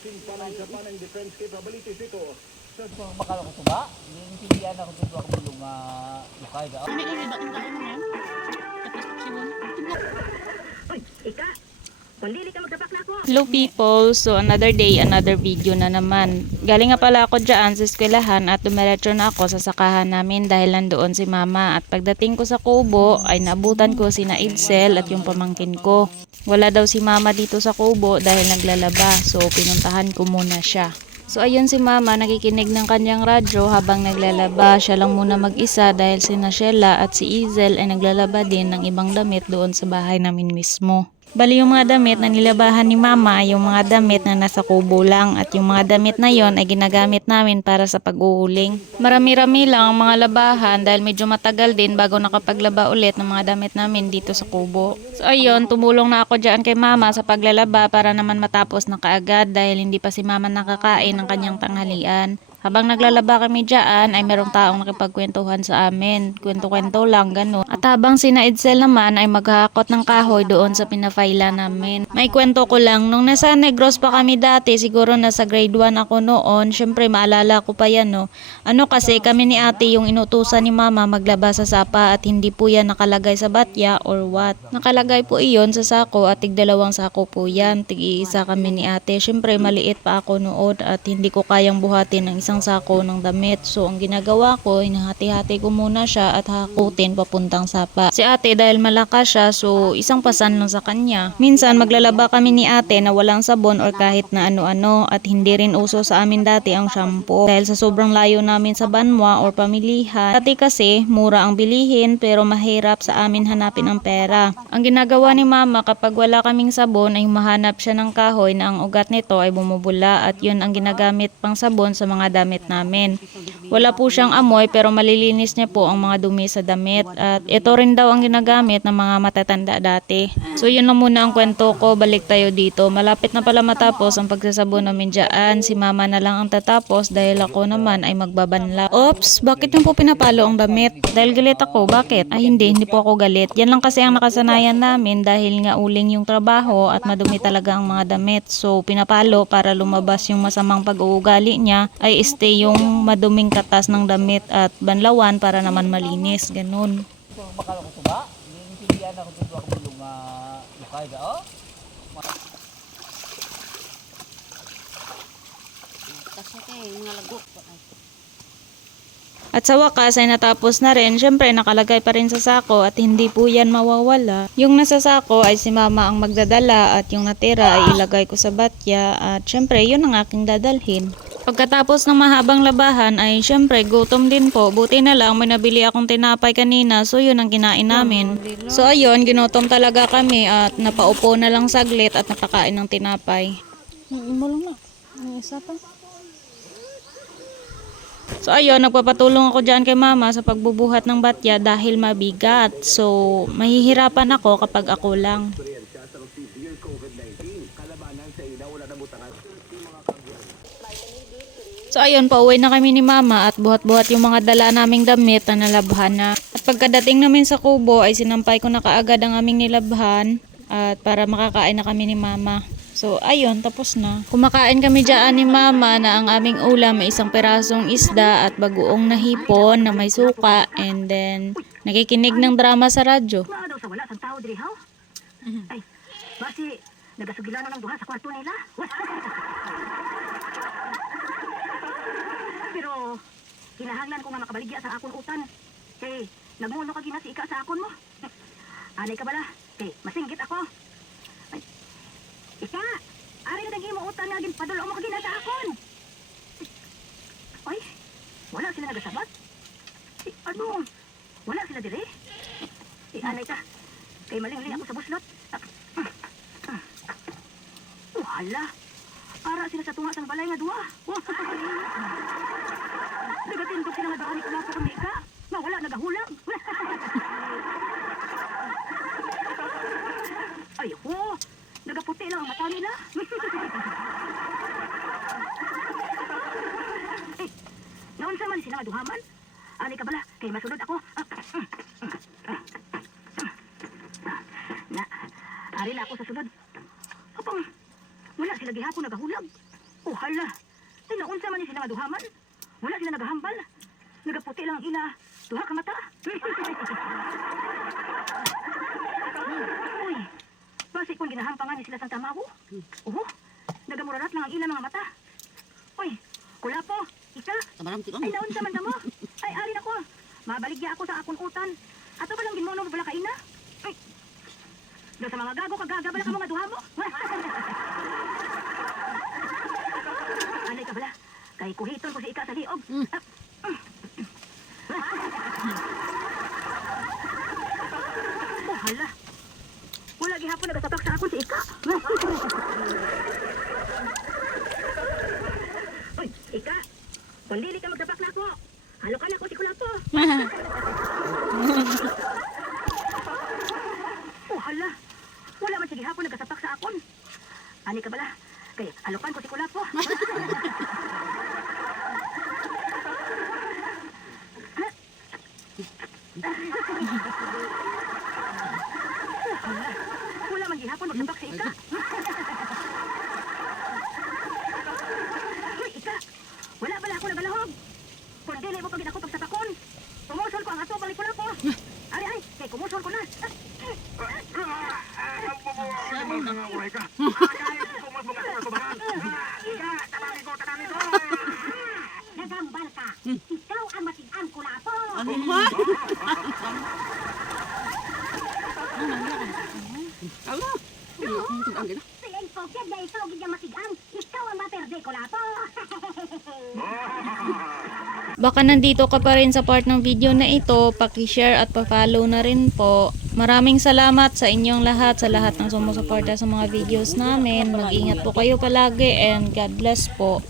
Nasimpanan sa panang defense capabilities ito. So, makala ko ba? Hindi ako dito ako bulong lukay da. Kami uli ba ang taon mo? Tapos siwon. Uy, Ika! Kung dili ka magsapak na ako! Hello people, so another day, another video na naman. Galing nga pala ako dyan sa eskwelahan at dumiretso na ako sa sakahan namin dahil nandoon si mama. At pagdating ko sa kubo ay naabutan ko si Edsel at yung pamangkin ko. Wala daw si mama dito sa kubo dahil naglalaba, so pinuntahan ko muna siya. So ayun si mama nakikinig ng kanyang radyo habang naglalaba. Siya lang muna mag-isa dahil si Sheila at si Edsel ay naglalaba din ng ibang damit doon sa bahay namin mismo. Bali yung mga damit na nilabahan ni mama ay yung mga damit na nasa kubo lang at yung mga damit na yon ay ginagamit namin para sa pag-uuling. Marami-rami lang ang mga labahan dahil medyo matagal din bago nakapaglaba ulit ng mga damit namin dito sa kubo. So ayun, tumulong na ako dyan kay mama sa paglalaba para naman matapos na kaagad dahil hindi pa si mama nakakain ng kanyang tanghalian. Habang naglalaba kami dyan ay merong taong nakipagkwentuhan sa amin. Kwento-kwento lang, gano'n. At habang sina Edsel naman ay maghahakot ng kahoy doon sa pinafayla namin. May kwento ko lang, nung nasa Negros pa kami dati, siguro nasa grade 1 ako noon, syempre maalala ko pa yan, no. Ano kasi kami ni ate yung inutusan ni mama maglaba sa sapa at hindi po yan nakalagay sa batya or what. Nakalagay po iyon sa sako at tig-2 sako po yan. Tig-iisa kami ni ate. Syempre maliit pa ako noon at hindi ko kayang buhatin ng isang sako ng damit. So ang ginagawa ko, hinahati-hati ko muna siya at hakutin papuntang sapa. Si ate dahil malakas siya, so isang pasan lang sa kanya. Minsan maglalaba kami ni ate na walang sabon or kahit na ano-ano at hindi rin uso sa amin dati ang shampoo. Dahil sa sobrang layo namin sa banwa or pamilihan. Dati kasi mura ang bilihin pero mahirap sa amin hanapin ang pera. Ang ginagawa ni mama kapag wala kaming sabon ay mahanap siya ng kahoy na ang ugat nito ay bumubula at yun ang ginagamit pang sabon sa mga damit namin. Wala po siyang amoy pero malilinis niya po ang mga dumi sa damit at ito rin daw ang ginagamit ng mga matatanda dati. So yun lang muna ang kwento ko, balik tayo dito. Malapit na pala matapos ang pagsasabon namin dyan. Si mama na lang ang tatapos dahil ako naman ay magbabanla. Oops, bakit yung po pinapalo ang damit? Dahil galit ako, bakit? Ay hindi po ako galit. Yan lang kasi ang nakasanayan namin dahil nga uling yung trabaho at madumi talaga ang mga damit. So pinapalo para lumabas yung masamang pag-uugali niya ay stay yung maduming katas ng damit at banlawan para naman malinis, ganun. So, makala ko ba? Hindi ako dito ako bulong lukay da. Kasi kay nga lago. At sa wakas ay natapos na rin. Syempre nakalagay pa rin sa sako at hindi po yan mawawala. Yung nasa sako ay si mama ang magdadala at yung natira ay ilagay ko sa batya at syempre yun ang aking dadalhin. Pagkatapos ng mahabang labahan ay syempre gutom din po. Buti na lang may nabili akong tinapay kanina so yun ang kinain namin. So ayun, ginutom talaga kami at napaupo na lang saglit at napakain ng tinapay. Mo lang na. Ang isa pa. So ayun, nagpapatulong ako dyan kay mama sa pagbubuhat ng batya dahil mabigat. So mahihirapan ako kapag ako lang. So ayun, pauwi na kami ni mama at buhat-buhat yung mga dala naming damit na nalabhan na. At pagkadating namin sa kubo ay sinampay ko na kaagad ang aming nilabhan at para makakain na kami ni mama. So ayun, tapos na. Kumakain kami dyan ni mama na ang aming ulam ay isang perasong isda at bagoong na hipon na may suka and then nakikinig ng drama sa radyo. Mga daw sa wala sa tao diri, haw? Ay, basi, nagasugilan na ng duha sa kwarto nila. Pero, kinahanglan ko nga makabaligya sa akon utan. Kay, nagmuno ka gina si Ika sa akon mo. Anay ka bala? Kay, masinggit ako. Ay, Ika, ari na naging mo utan nga ginpadulo mo ka gina sa akon. Ay, wala sila nagasabat? Ano? Wala sila dire? Anay ka, kay maling-ling ako sa buslot. Wala. Para sila sa tunga sang balay nga duwa. Nagatindog sila nga doon ni kulapo kang Ika. Nga wala, nagahulag. Ay, nagaputi lang ang mata nila. Eh, naunsa man sila nga duhaman? Ani ka bala, kay masulod ako. Na, ari na ako sa sulod. Kapang, wala sila gihapon nagahulag. hala. Tinaunsa man ni sila nga duhaman. Wala sila nagahambal. Nagaputi lang ang ila. Duha ka mata. Uy, basi kung ginahampangan ni sila sang tamawo. Nagamurarat lang ang ila mga mata. Uy, kulapo, isa. Tamaram ti Ay, naunsa man mo. Ay, ari na ko. Mabaligya ako sa akong utan. Ato ba lang ginmono mo bala ka ina? Ay, do sa mga gago kagagabala ka mga duha mo. Alay ka bala. Kay kuhiton ko si ika sa liog. Oh, hala. Wala gihapon nagasapak sa akon si ika. Uy, ika. Kung dili ka magsapak na ako, halokan ako si Kulapo. Oh, hala. Wala man sige hapon nagasapak sa akon. Ani ka bala? Kay halokan ko si Kulapo. Wala man gihapon magsapak si Ika. Uy, Ika. Wala bala ako nagalahog. Kung dili mo pagin ako pagsapakon, kumusol ko ang ato balik ko na po. Ari, ay, kay kumusol ko na. Nagambal ka. Ikaw ang matigaan ko na po. Ano ba? Ano? Siya ko, kaya dahil ikaw gigyan matigaan, ikaw ang maperde ko na po. Baka nandito ka pa rin sa part ng video na ito, paki-share at pa-follow na rin po. Maraming salamat sa inyong lahat, sa lahat ng sumusuporta sa mga videos namin. Mag-ingat po kayo palagi and God bless po.